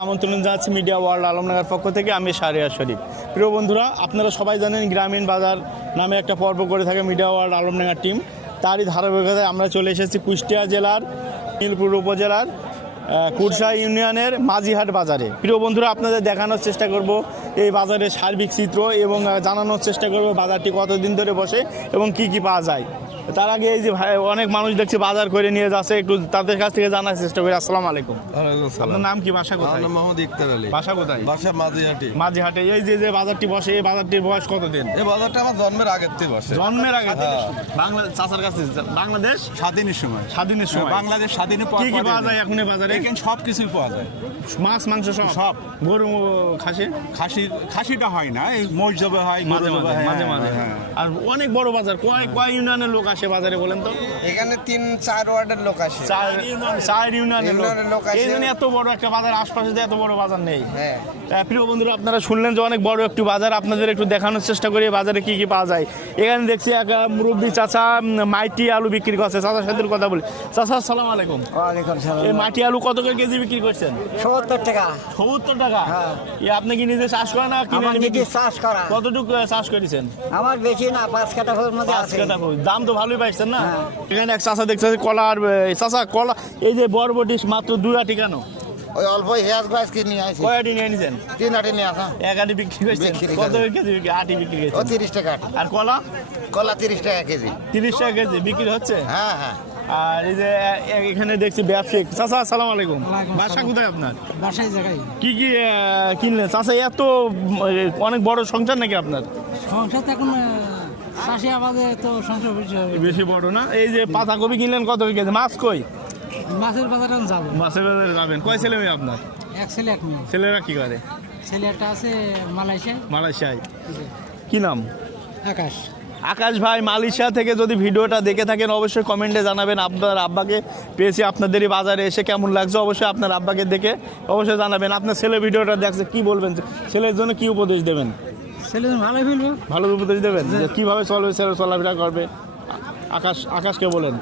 আমন্ত্রণ জানাচ্ছি media world Alamnagar পক্ষ থেকে। আমি শাহরিয়ার শরীফ। প্রিয় বন্ধুরা, আপনারা সবাই জানেন গ্রামীণ বাজার নামে একটা পর্ব করে থাকে মিডিয়া ওয়ার্ল্ড আলমনগর টিম। তারই ধারাবাহিকতায় আমরা চলে এসেছি কুষ্টিয়া জেলার নীলপুর উপজেলার কুরসা ইউনিয়নের মাঝিহাট বাজারে। প্রিয় বন্ধুরা, আপনাদের দেখানোর চেষ্টা করব এই বাজারের সার্বিক চিত্র এবং জানানোর চেষ্টা করব বাজারটি কতদিন ধরে বসে এবং কি কি পাওয়া যায়। তার আগে এই যে অনেক মানুষ দেখছি বাজার করে নিয়ে যাচ্ছে, একটু তাদের কাছ থেকে জানার চেষ্টা করি। আসসালামু আলাইকুম। আপনার নাম কি, বাসা কোথায়? মোহাম্মদ ইকতার আলী। বাসা কোথায়? বাসা মাঝিহাটি। মাঝিহাটে। এই যে বাজারটি বসে, এই বাজারটির বয়স কতদিন? এই বাজারটা আমার জন্মের আগের থেকে বসে। জন্মের আগে থেকে? বাংলাদেশ চাচার কাছে বাংলাদেশ স্বাধীনের সময়। স্বাধীনের সময় বাংলাদেশ স্বাধীনের পর কি কি পাওয়া যায় এখন এই বাজারে? এখানে সব কিছুই পাওয়া যায়, মাছ মাংস সব। গরু খাসি? খাসিটা হয় না, এই মহিষ জবে হয়, মাঝে মাঝে মাঝে। আর অনেক বড় বাজার। কয় ইউনিয়নের লোক আসে বাজারে বলেন তো? এখানে 3-4 ওয়ার্ডের লোক আসে। 4 ইউনিয়নের লোক আসে। এই জন্য এত বড় একটা বাজার, আশপাশে এত বড় বাজার নেই। হ্যাঁ। প্রিয় বন্ধুরা, আপনারা শুনলেন যে অনেক বড় একটি বাজার। আপনাদের একটু দেখানোর চেষ্টা করি বাজারে কি কি পাওয়া যায়। এখানে দেখছি এক মুরব্বী চাচা মাটি আলু বিক্রি করছে। চাচার সাথে কথা বলি। চাচা আসসালামু আলাইকুম। ওয়ালাইকুম সালাম। এই মাটি আলু কত করে কেজি বিক্রি করছেন? 70 টাকা। 70 টাকা? আপনি কি নিজে চাষ করেন না কিনে? আমার নিজে চাষ করা। কতটুকু চাষ করেছেন? আমার বেশি না, 5 কাঠা ভূমির মধ্যে 5 আছে। কাঠা ভূমি। দাম তো ভালোই পাইছেন না? এখানে এক চাচা দেখছে কলা। আর চাচা কলা, এই যে বরবটি মাত্র 2 আটি কেন? ওই অল্প হেয়ার গাছ কিনে আইছি। কয় আটি নিয়ে নিছেন? 3 আটি নিয়ে আসা। 1 আটি বিক্রি করছেন? কত কেজি আটি বিক্রি ও করছেন? 30 টাকা আটি। আর কলা? কলা 30 টাকা কেজি। 30 টাকা কেজি বিক্রি হচ্ছে? হ্যাঁ হ্যাঁ। আর এই যে এখানে দেখছি ব্যবসায়িক। চাচা আসসালামু আলাইকুম। বাসা কোথায় আপনার? বাসায় জায়গায়। কি কি কিনলেন চাচা? এত অনেক বড় সংসার নাকি আপনার? সংসার তো এখন চাষি আমাদের তো সংসার বেশি বড় না। এই যে পাতাকপি কিনলেন কত কেজি? মাছ কই? মাছের বাজারে যাবো। মাছের বাজারে যাবেন। কয় ছেলে মেয়ে আপনার? এক ছেলে এক মেয়ে। ছেলেরা কি করে? ছেলে একটা আছে মালয়েশিয়ায়। মালয়েশিয়ায়। কি নাম? আকাশ। আকাশ ভাই মালয়েশিয়া থেকে যদি ভিডিওটা দেখে থাকেন অবশ্যই কমেন্টে জানাবেন। আপনার আব্বাকে পেয়েছি আপনাদেরই বাজারে এসে, কেমন লাগছে অবশ্যই আপনার আব্বাকে দেখে অবশ্যই জানাবেন। আপনার ছেলে ভিডিওটা দেখছে, কি বলবেন? ছেলের জন্য কি উপদেশ দেবেন? ছেলে ভালোই ফেলবো। ভালো উপদেশ দেবেন যে কীভাবে চলবে, ছেলে চলাফেরা করবে। আকাশকে বলেন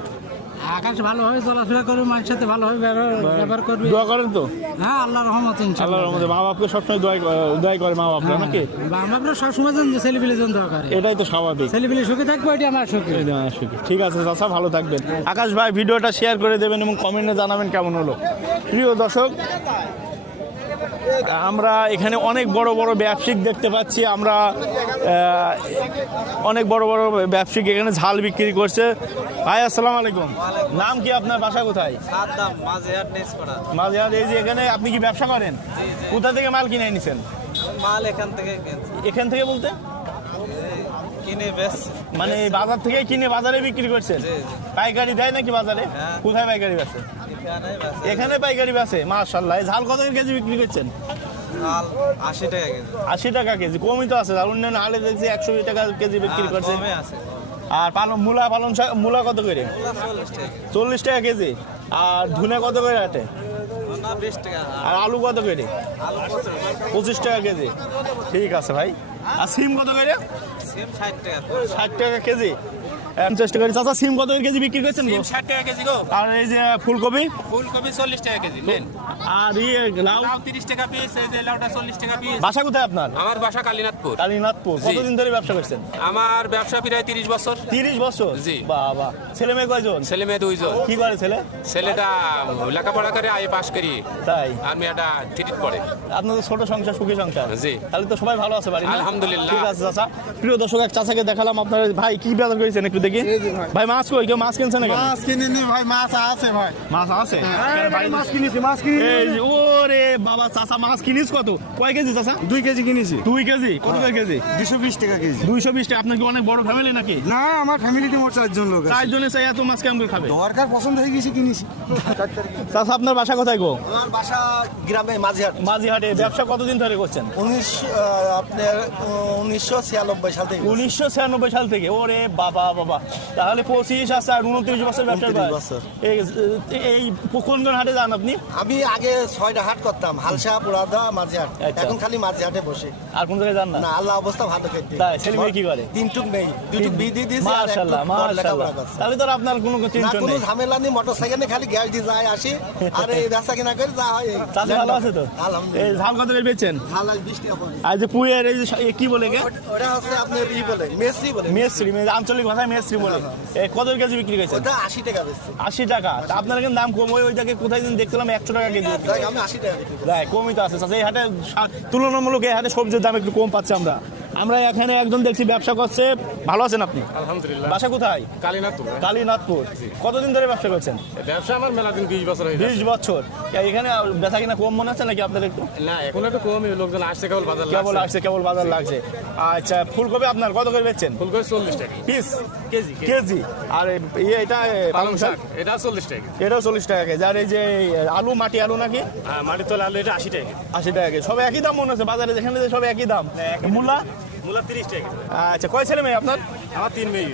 আকাশ ভালোভাবে চলাফেরা করবে, মানুষের সাথে ভালোভাবে ব্যবহার করবে। দোয়া করেন তো? হ্যাঁ, আল্লাহর রহমত ইনশাআল্লাহ। আল্লাহর রহমতে। মা বাপকে সবসময় দোয়া করে মা বাপরা নাকি? আমরা সবসময় ছেলেপিলে জন দোয়া করে। এটাই তো স্বাভাবিক। ছেলেপিলে সুখে থাকবো, এটি আমার সুখে। ঠিক আছে চাচা, ভালো থাকবেন। আকাশ ভাই ভিডিওটা শেয়ার করে দেবেন এবং কমেন্টে জানাবেন কেমন হলো। প্রিয় দর্শক, আমরা এখানে অনেক বড় বড় ব্যবসায়িক দেখতে পাচ্ছি। আমরা অনেক বড় বড় ব্যবসায়িক এখানে ঝাল বিক্রি করছে। ভাই আসসালামু আলাইকুম। নাম কি আপনার? বাসা কোথায়? মাঝিহাট। এই যে এখানে আপনি কি ব্যবসা করেন? কোথা থেকে মাল কিনে এনেছেন? মাল এখান থেকে এখান থেকে বলতে কিনে বেশ, মানে বাজার থেকে কিনে বাজারে বিক্রি করছেন? পাইকারি দেয় নাকি বাজারে? কোথায় পাইকারি বেচে? এখানে পাইকারি বেচে। মাশাআল্লাহ। এই ঝাল কত কেজি বিক্রি করছেন? মাল 80 টাকা কেজি। 80 টাকা কেজি? কমই তো আছে। অন্যান্য হালে দেখছি 120 টাকা কেজি বিক্রি করছে। কমে আছে। আর মূলা কত করে? 40 টাকা কেজি। আর ধুনে কত করে আটে? না 20 টাকা। আর আলু কত করে? আলু 25 টাকা কেজি। ঠিক আছে ভাই। আর সিম কত করে? সিম 60 টাকা। 60 টাকা কেজি। চেষ্টা করি। চাচা সিম কত কেজি বিক্রি করছেন? 60 টাকা কেজি গো। আর এই যে ফুলকপি? ফুলকপি 40 টাকা কেজি নেন। আর লাউ? লাউ 30 টাকা পিস। এই যে লাউটা 40 টাকা পিস। বাসা কোথায় আপনার? আমার বাসা কালীনাথপুর। কালীনাথপুর। কতদিন ধরে ব্যবসা করছেন? আমার ব্যবসা প্রায় 30 বছর। 30 বছর? জি। বাবা। ছেলে মেয়ে কয়জন? ছেলে মেয়ে 2 জন। কি করে ছেলে? ছেলেটা লেখাপড়া করে আই পাস করি, তাই? আর মেয়েটা থ্রিট পড়ে। আপনাদের ছোট সংসার, সুখী সংসার? জি। তাহলে তো সবাই ভালো আছে বাড়ি? আলহামদুলিল্লাহ। ঠিক আছে চাচা। প্রিয় দর্শক, এক চাচাকে দেখালাম। আপনার ভাই কি বাজার করেছেন একটু দেখি। ভাই মাছ কই? কেউ মাছ কিনছে নাকি? মাছ কিনিনি ভাই, মাছ আছে ভাই। মাছ আছে? মাছ কিনেছি। এই যে, ওরে বাবা চাচা, মাছ কিনিস কত? কয় কেজি চাচা? 2 কেজি কিনেছি। 2 কেজি? কত করে কেজি? 220 টাকা কেজি। 220 টাকা। আপনার কি অনেক বড় ফ্যামিলি নাকি? না, আমার ফ্যামিলিতে মোট 4 জন লোক আছে। 4 জনে চাই এত মাছ কেমন করে খাবে? দরকার পছন্দ হয়ে গেছে কিনেছি। চাচা আপনার বাসা কোথায় গো? আমার বাসা গ্রামে মাঝিহাট। মাঝিহাটে। ব্যবসা কতদিন ধরে করছেন? আপনার 1996 সাল থেকে। 1996 সাল থেকে? ওরে বাবা বাবা। তাহলে 25 আছে আর 29 বছর ব্যবসা 29 বছর। এই কোন কোন হাটে যান আপনি? আমি আগে 6টা হাট করতাম। হালসা পুরাদা মাঝিহাট আচ্ছা। এখন খালি মাঝিহাটে বসে আর কোন জায়গায় যান না? না আল্লাহ অবস্থা ভালো করতে তাই ছেলে মেয়ে কি করে? তিনটুক নেই দুইটুক বিয়ে দিয়ে দিয়েছি আর একটু মাশাআল্লাহ লেখাপড়া মাশাআল্লাহ। করছে। তাহলে তো আর আপনার কোনো না টেনশন কোনো নেই। ঝামেলা নেই, মোটরসাইকেলে খালি গ্যাস দিয়ে যায় আসি আর এই রাস্তা কিনা করে যা হয় এই। চাচা ভালো আছে তো? এই আলহামদুলিল্লাহ। ঝাল কত করে বেচছেন? ঝাল আজ 20 টাকা পড়ে। আর যে পুয়ের এই যে কি বলে গে? ওটা হচ্ছে আপনার বলে মেসরি বলে, মেসরি, আঞ্চলিক ভাষায় মেসরি বলে। এই কত কেজি বিক্রি করেছেন? ওটা 80 টাকা বেচছে। 80 টাকা। তা আপনার এখানে দাম কম, ওই জায়গায় কোথায় দিন দেখছিলাম 100 টাকা কেজি। যাই আমি 80 টাকা বিক্রি করি। দেখ কমই তো আছে চাচা, এই হাটে তুলনামূলক এই হাটে সবজির দাম একটু কম পাচ্ছি আমরা। আমরা এখানে একজন দেখছি ব্যবসা করছে। ভালো আছেন আপনি? আলহামদুলিল্লাহ। বাসা কোথায়? কালীনাথপুর। কালীনাথপুর। কতদিন ধরে ব্যবসা করছেন? ব্যবসা আমার মেলা দিন 20 বছর হয়ে 20 বছর। এখানে বেচা কিনা কম মনে হচ্ছে নাকি আপনার একটু? না এখন একটু কমই, লোকজন আসছে কেবল বাজার কেবল আসছে, কেবল বাজার লাগছে। আচ্ছা, ফুলকপি আপনার কত করে বেচছেন? ফুলকপি 40 টাকা পিস কেজি। কেজি। আর এটা পালং শাক এটা 40 টাকা। এটাও 40 টাকা কেজি। আর এই যে আলু, মাটি আলু নাকি মাটির তলে আলু এটা 80 টাকা। 80 টাকা কেজি। সব একই দাম মনে হচ্ছে বাজারে, যেখানে যে সব একই দাম। মূলা মূলা 30 টাকা। আচ্ছা, কয় ছেলে মেয়ে আপনার? আমার 3 মেয়ে।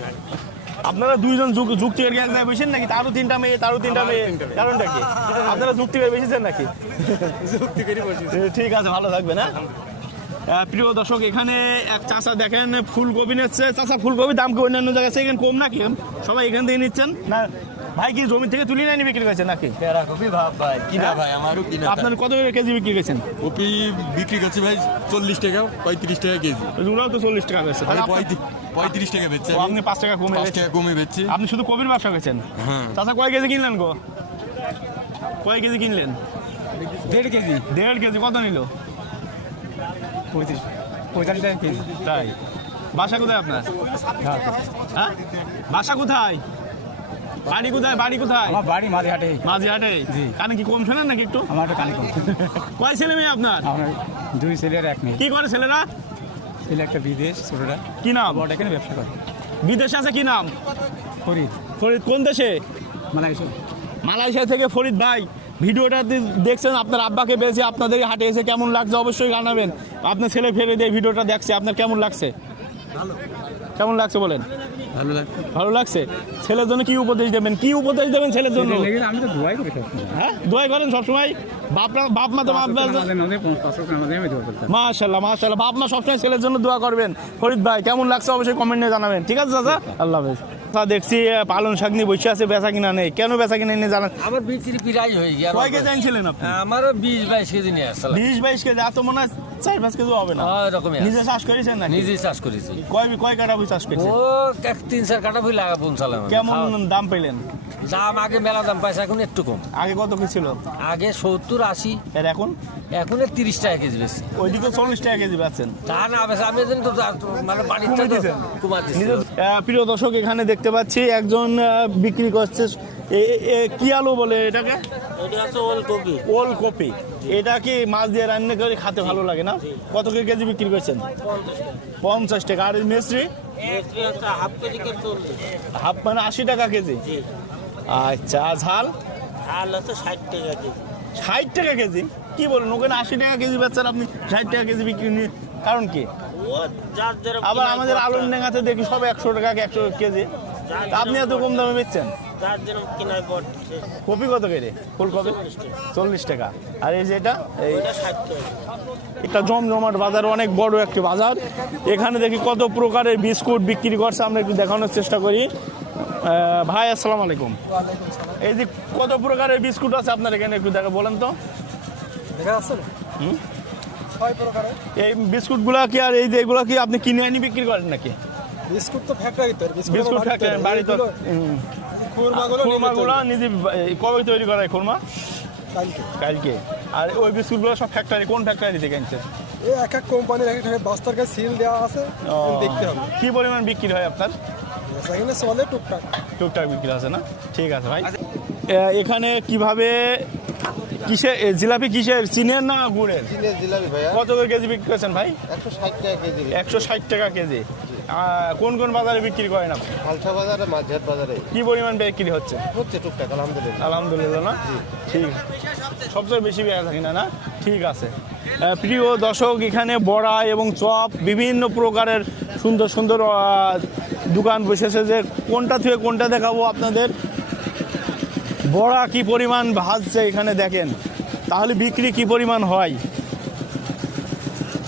আপনারা দুইজন যুক্তি আর কি এক জায়গায় বসেন নাকি? তারও 3টা মেয়ে, তারও 3টা মেয়ে, কারণটা কি? আপনারা যুক্তি করে বেশিছেন নাকি? যুক্তি করে বসি। ঠিক আছে, ভালো থাকবেন। হ্যাঁ, প্রিয় দর্শক, এখানে এক চাচা দেখেন ফুলকপি নিচ্ছে। চাচা, ফুলকপির দাম কি অন্যান্য জায়গায় থেকে কম নাকি? সবাই এখান থেকে নিচ্ছেন না? ভাই কি জমি থেকে তুলে নিয়ে বিক্রি করেছেন নাকি? কিনা ভাই আমারও কিনা। আপনার কত করে কেজি বিক্রি করেছেন? কপি বিক্রি করছি ভাই 40 টাকা 35 টাকা কেজি। ওগুলোও তো 40 টাকা বেচছে। তাহলে আমি 35 টাকা বেচছি। আপনি 5 টাকা কমে 5 বেচছেন। টাকা কমে বেচছি। আপনি শুধু কপির ব্যবসা করেছেন? হ্যাঁ। চাচা, কয় কেজি কিনলেন গো? কয় কেজি কিনলেন? 1.5 কেজি 1.5 কেজি। কত নিল? 45 টাকা কেজি। তাই? বাসা কোথায় আপনার? হ্যাঁ, বাসা কোথায়? বাড়ি কোথায়? বাড়ি কোথায়? আমার বাড়ি মাঝিহাটে। মাঝিহাটে। জি। কানে কি কম শোনেন নাকি একটু? আমার একটা কালি কম। কয় ছেলে মেয়ে আপনার? আমার 2 ছেলের 1 মেয়ে। কি করে ছেলেরা? ছেলে একটা বিদেশ, ছোটরা কি নাম? বড় এখানে ব্যবসা করে। বিদেশে আছে, কি নাম? ফরিদ, ফরিদ। কোন দেশে? মালয়েশিয়া। মালয়েশিয়া থেকে ফরিদ ভাই। ভিডিওটা দেখছেন, আপনার আব্বাকে পেয়েছে, আপনাদের হাটে এসে কেমন লাগছে অবশ্যই জানাবেন। আপনার ছেলে ফেরে দিয়ে ভিডিওটা দেখছে, আপনার কেমন লাগছে? কেমন লাগছে বলেন? ভালো লাগছে। ভালো লাগছে। ছেলের জন্য কি উপদেশ দেবেন? কি উপদেশ দেবেন ছেলের জন্য? আমি তো দোয়াই করি সবসময়। হ্যাঁ, দোয়া করেন সবসময়? বাপ মা তো মাশাআল্লাহ মাশাআল্লাহ। বাপ মা সবসময় ছেলের জন্য দোয়া করবেন। ফরিদ ভাই, কেমন লাগছে অবশ্যই কমেন্টে জানাবেন। ঠিক আছে চাচা, আল্লাহ হাফেজ। দেখছি পালং শাক নিয়ে বসে আছে, বেচা কিনা নেই। কেন বেচা কিনা নেই জানান? আমার বিক্রি প্রায় হয়ে গিয়ে কয় কেজি আনছিলেন আপনি? আমারও 20-22 কেজি নিয়ে আসলাম। 20-22 কেজি। এত মনে হয় 4-5 কেজি হবে না। এরকমই নিজে চাষ করেছেন নাকি? নিজে চাষ করেছি। কয় কাটা বই চাষ করেছেন? ও 3-4 কাটা বই লাগা পৌঁছালাম। কেমন দাম পেলেন? দাম আগে মেলা দাম পাইছে, এখন একটু কম। আগে কত কি ছিল? আগে 70-80, এর এখন? এখন 30 টাকা কেজি বেশি। ওইদিকে 40 টাকা কেজি বেচছেন। তা না বেশি, আমি এদিন তো মানে বাড়িতে কমে দিয়েছেন? কুমার দিচ্ছি। প্রিয় দর্শক, এখানে দেখতে পাচ্ছি একজন বিক্রি করছে। কি আলু বলে এটাকে? ওলকপি। ওলকপি। এটা কি মাছ দিয়ে রান্না করে খেতে ভালো লাগে না? কত করে কেজি বিক্রি করছেন? 50 টাকা। আর মেসরি? হাফ কেজি কে 40। হাফ মানে 80 টাকা কেজি। আচ্ছা, আর ঝাল? ঝাল আছে 60 টাকা কেজি। 60 টাকা কেজি? কি বলেন, ওখানে 80 টাকা কেজি বেচছেন, আপনি 60 টাকা কেজি বিক্রি নিয়ে? কারণ কি? আবার আমাদের আলুর নেঙাতে দেখি সব 100 টাকা 100 কেজি। তা আপনি এত কম দামে বেচছেন? কপি কত করে? ফুলকপি 40 টাকা। আর এই যে এটা, এটা জমজমাট বাজার, অনেক বড় একটি বাজার। এখানে দেখি কত প্রকারের বিস্কুট বিক্রি করছে, আমরা একটু দেখানোর চেষ্টা করি। ভাই, আসসালামু আলাইকুম। এই যে কত প্রকারের বিস্কুট আছে আপনার এখানে, একটু দেখা বলেন তো। এই বিস্কুটগুলা কি, আর এই যে এগুলো কি আপনি কিনে আনি বিক্রি করেন নাকি? বিস্কুট তো ফ্যাক্টরিতে, বিস্কুট ফ্যাক্টরি বাড়ি তো। খুরমাগুলো নিজে কবে তৈরি করা হয় খুরমা? কালকে। আর ওই বিস্কুটগুলো সব ফ্যাক্টরি, কোন ফ্যাক্টরি থেকে আনছে? এই এক এক কোম্পানির এক এক বস্তার কাছে সিল দেওয়া আছে, দেখতে হবে। কি পরিমাণ বিক্রি হয় আপনার? এখানে চলে টুকটাক টুকটাক বিক্রি আছে না? ঠিক আছে ভাই। এখানে কিভাবে জিলাপি কিসের, চিনের না গুড়ের? জিলাপি ভাইয়া কত করে কেজি বিক্রি করছেন ভাই? 160 টাকা কেজি। 160 টাকা কেজি। কোন কোন বাজারে বিক্রি করেন আপনি? হালসা বাজারে, মাঝহাট বাজারে কি পরিমাণ বিক্রি হচ্ছে? টুকটাক আলহামদুলিল্লাহ। আলহামদুলিল্লাহ না? ঠিক। সবচেয়ে বেশি বেড়ে থাকি না? ঠিক আছে। প্রিয় দর্শক, এখানে বড়া এবং চপ বিভিন্ন প্রকারের সুন্দর সুন্দর দোকান বসেছে। যে কোনটা থেকে কোনটা দেখাবো আপনাদের। বড়া কি পরিমাণ ভাজছে এখানে দেখেন। তাহলে বিক্রি কি পরিমাণ হয়?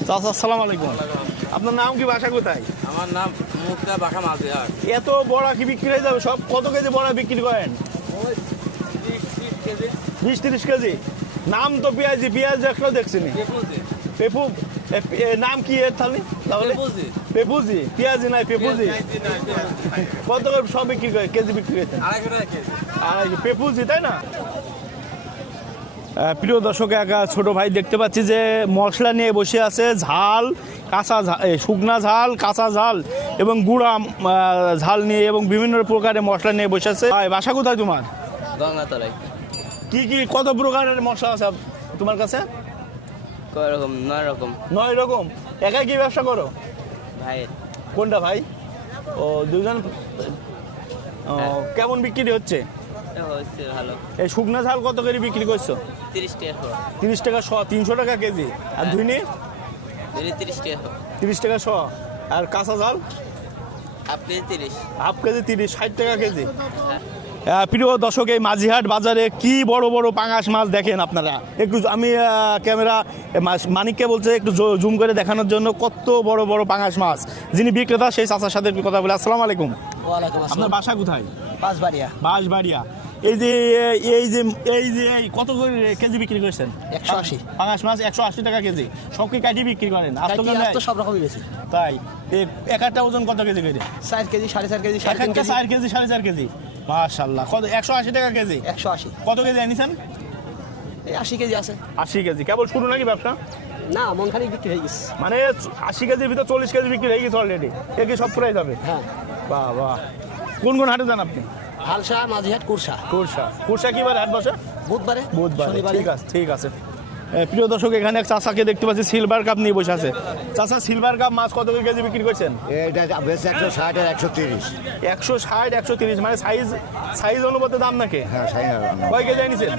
চাচা আসসালামু আলাইকুম, আপনার নাম কি, বাসা কোথায়? আমার নাম মুক্তা বাসা মাঝিহাট। এত বড়া কি বিক্রি হয়ে যাবে সব? কত কেজি বড়া বিক্রি করেন? 20-30 কেজি। নাম তো পেঁয়াজি, পেঁয়াজ একটাও দেখছি নি। পেপু নাম কি এর তাহলে? পেপুজি, পেঁয়াজি নাই পেপুজি। কত করে সব বিক্রি করে, কেজি বিক্রি করেছেন? 250 পেপুজি, তাই না? প্রিয় দর্শক, এক ছোট ভাই দেখতে পাচ্ছি যে মশলা নিয়ে বসে আছে, ঝাল, কাঁচা শুকনা ঝাল, কাঁচা ঝাল এবং গুঁড়া ঝাল নিয়ে এবং বিভিন্ন প্রকারের মশলা নিয়ে বসে আছে। ভাই বাসা কোথায় তোমার? গঙ্গাতলায়। কি কি কত প্রকারের মশলা আছে তোমার কাছে? কয় রকম? 9 রকম। 9 রকম। একাই কি ব্যবসা করো? ভাই কোনটা ভাই? ও, দুজন। ও, কেমন বিক্রি হচ্ছে? হচ্ছে ভালো। এই শুকনা ঝাল কত করে বিক্রি করছো? 30 টাকা। 30 টাকা শ, 300 টাকা কেজি। আর ধুইনি? 30 টাকা। 30 টাকা শ। আর কাঁচা ঝাল? আপনি 30। হাফ কেজি 30, 60 টাকা কেজি। প্রিয় দর্শক, এই মাঝিহাট বাজারে কি বড় বড় পাঙাশ মাছ দেখেন আপনারা। একটু আমি ক্যামেরা মানিককে বলছে একটু জুম করে দেখানোর জন্য, কত বড় বড় পাঙাশ মাছ। যিনি বিক্রেতা সেই চাচার সাথে একটু কথা বলে। আসসালামু আলাইকুম। আপনার বাসা কোথায়? বাঁশবাড়িয়া। বাঁশবাড়িয়া। এই যে এই কত করে কেজি বিক্রি করেছেন? 180। পাঙাশ মাছ 180 টাকা কেজি। সব কি কাটি বিক্রি করেন? সব রকমই বেশি। তাই এক একটা ওজন কত কেজি করে? 4 কেজি, 4.5 কেজি, 4 কেজি, 4.5 কেজি। মাশাআল্লাহ। কত? 180 টাকা কেজি। 180। কত কেজি এনেছেন? এই 80 কেজি আছে। 80 কেজি। কেবল শুরু নাকি ব্যবসা? না, মন খালি বিক্রি হয়ে গেছে। মানে 80 কেজির ভিতর 40 কেজি বিক্রি হয়ে গেছে অলরেডি। এ কি সব প্রাইস হবে? হ্যাঁ। বাহ বাহ। কোন কোন হাটে যান আপনি? হালসা, মাঝিহাট, কুরসা। কুরসা কি বার হাট বসে? বুধবারে, বুধবার। শনিবারে। ঠিক আছে। প্রিয় দর্শক, এখানে এক চাচাকে দেখতে পাচ্ছি সিলভার কাপ নিয়ে বসে আছে। চাচা, সিলভার কাপ মাছ কত করে কেজি বিক্রি করছেন? এটা বেশি 160 আর 130। 160, 130। মানে সাইজ অনুপাতে দাম নাকি? হ্যাঁ, কয় কেজি এনেছেন?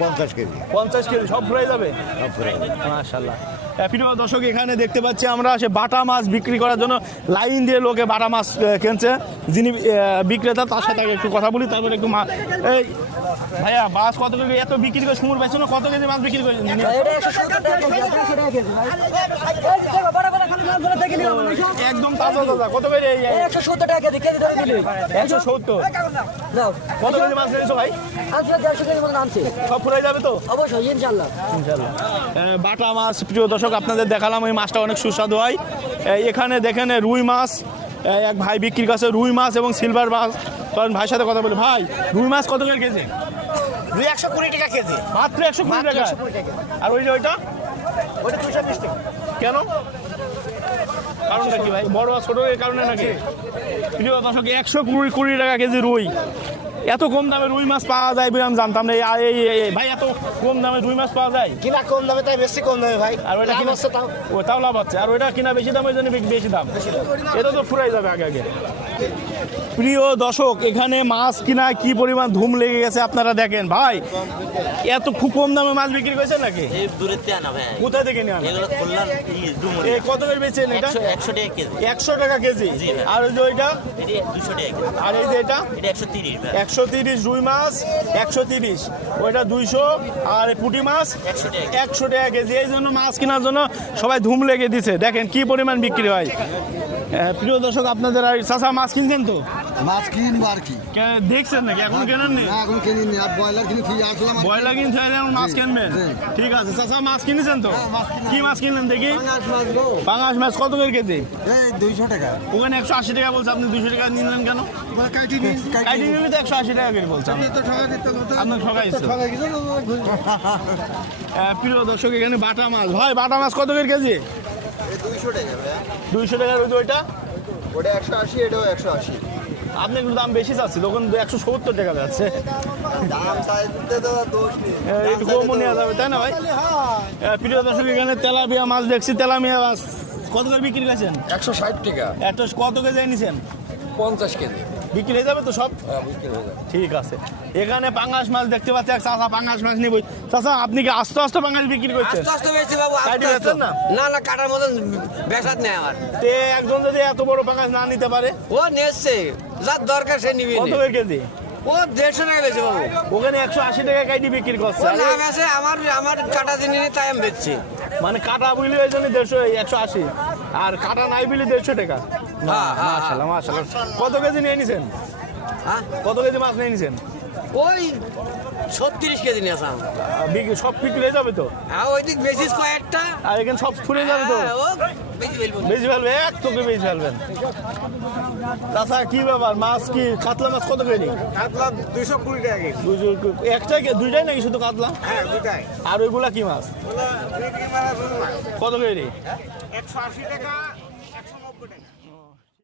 50 কেজি। 50 কেজি। সব ফুরাই যাবে? সব ফুরাই যাবে। মাশাআল্লাহ। প্রিয় দর্শক, এখানে দেখতে পাচ্ছি আমরা সে বাটা মাছ বিক্রি করার জন্য লাইন দিয়ে লোকে বাটা মাছ কিনছে। যিনি বিক্রেতা তার সাথে আগে একটু কথা বলি, তারপরে একটু এই ভাইয়া, মাছ কত করে এত বিক্রি করে সুমুর পাইছো না? কত কেজি মাছ বিক্রি করে? একদম তাজা তাজা। কত করে? 170 টাকা কেজি। কেজি ধরে দিলে 170। দাও। কত কেজি মাছ নিয়েছো ভাই? 150 কেজি মতো নামছে। সব ফুরাই যাবে তো? অবশ্যই, ইনশাআল্লাহ। বাটা মাছ প্রিয় দর্শক আপনাদের দেখালাম। এই মাছটা অনেক সুস্বাদু হয়। এখানে দেখেন রুই মাছ, এক ভাই বিক্রি করছে রুই মাছ এবং সিলভার মাছ। কারণ ভাইয়ের সাথে কথা বলি। ভাই, রুই মাছ কত করে কেজি? 120 টাকা কেজি। মাত্র 120 টাকা। আর ওইটা 220 টাকা। কেন? কারণটা কি ভাই? বড় ছোট এর কারণে নাকি? প্রিয় দর্শক, 120 টাকা কেজি রুই। এত কম দামে রুই মাছ পাওয়া যায় বলে আমি জানতাম না। ভাই, এত কম দামে রুই মাছ পাওয়া যায়? কিনা কম দামে, তাই বেশি কম দামে ভাই। আর ওইটা কিনা ওটাও লাভ আছে। আর ওইটা কিনা বেশি দামের জন্য বেশি দাম। এটা তো ফুরাই যাবে আগে। প্রিয় দর্শক, এখানে মাছ কিনা কি পরিমাণ ধুম লেগে গেছে আপনারা দেখেন। ভাই, এত খুব কম দামে মাছ বিক্রি করেছেন নাকি? এই দূরের থেকে আনা ভাই। কোথায় থেকে নিয়ে আনা? এগুলো খুলনার ডুমুরি। এই কত করে বেচেন এটা? 100 টাকা কেজি। 100 টাকা কেজি। আর ওই যে ওইটা? এটি 200 টাকা কেজি। আর এই যে এটা? এটা 130 ভাই। 130 রুই মাছ, 130। ওইটা 200। আর এই পুঁটি মাছ 100 টাকা কেজি। এই জন্য মাছ কেনার জন্য সবাই ধুম লেগে দিছে। দেখেন কি পরিমাণ বিক্রি হয়। প্রিয় দর্শক, আপনাদের আর চাচা মাছ কিনছেন তো? মাছ কিনবো আর কি। দেখছেন নাকি? এখন কেনেন নি? না, এখন কিনিনি। আর ব্রয়লার কিনে ফিরে আসলাম। ব্রয়লার কিনতে চাইলে এখন মাছ কিনবেন? ঠিক আছে। চাচা মাছ কিনেছেন তো? কি মাছ কিনলেন দেখি? পাঙাশ মাছ কত করে কেজি? এই 200 টাকা। ওখানে 180 টাকা বলছে, আপনি 200 টাকা নিলেন কেন? কাটি নিন। কাটি নিলে তো 180 টাকা করে বলছেন। আপনার ঠকাইছে। প্রিয় দর্শক, এখানে বাটা মাছ। ভাই, বাটা মাছ কত করে কেজি? 200 টাকা ভাই। 200 টাকার ওই যে ওইটা? ওটা 180, এটাও 180। আপনি একটু দাম বেশি চাচ্ছি, তখন 170 টাকা যাচ্ছে। দাম চাইতে তো দোষ নেই। একটু কমও নেওয়া যাবে, তাই না ভাই? প্রিয় দর্শক, এখানে তেলাপিয়া মাছ দেখছি। তেলাপিয়া মাছ কত করে বিক্রি করেছেন? 160 টাকা। এত কত কেজি এনেছেন? 50 কেজি। বিক্রি হয়ে যাবে তো সব? বিক্রি হয়ে যাবে। ঠিক আছে। এখানে পাঙ্গাস মাছ দেখতে পাচ্ছি, এক চাচা পাঙ্গাস মাছ নিয়ে চাচা, আপনি কি আস্তে আস্তে পাঙ্গাস বিক্রি করছেন? আস্তে বেশি বাবু, কাটি বেচেন না? না কাটার মতন বেসাত নেই আমার। তে একজন যদি এত বড় পাঙ্গাস না নিতে পারে? ও নেছে, যার দরকার সে নিবি। কত করে কেজি? ও 150 টাকা বেচে বাবু ওখানে 180 টাকা কেজি বিক্রি করছে ও আর না বেচে আমার কাটা দিনে তাই আমি বেচছি মানে কাটা বুঝলি ওই জন্য 180 আর কাটা নাই বুঝলি 150 টাকা হ্যাঁ, হ্যাঁ, মাশাআল্লাহ মাশাআল্লাহ কত কেজি নিয়ে নিছেন হ্যাঁ কত কেজি মাছ নিয়ে নিছেন ওই 36 কেজি নিয়ে আসলাম সব বিক্রি হয়ে যাবে তো হ্যাঁ ওই দিক বেশিস কয়েকটা আর এখানে সব ফুরে যাবে তো হ্যাঁ, ও বেশি ফেলবো না। বেশি ফেলবে এক তোকে বেশি ফেলবেন তাছাড়া কি ব্যাপার মাছ কি কাতলা মাছ কত কেজি কাতলা 220 টাকা কেজি। একটাই দুইটাই নাকি শুধু কাতলা হ্যাঁ দুটাই আর ওইগুলা কি মাছ ওগুলা বিক্রি মানে রুই মাছ। কত কেজি 180 টাকা 190 টাকা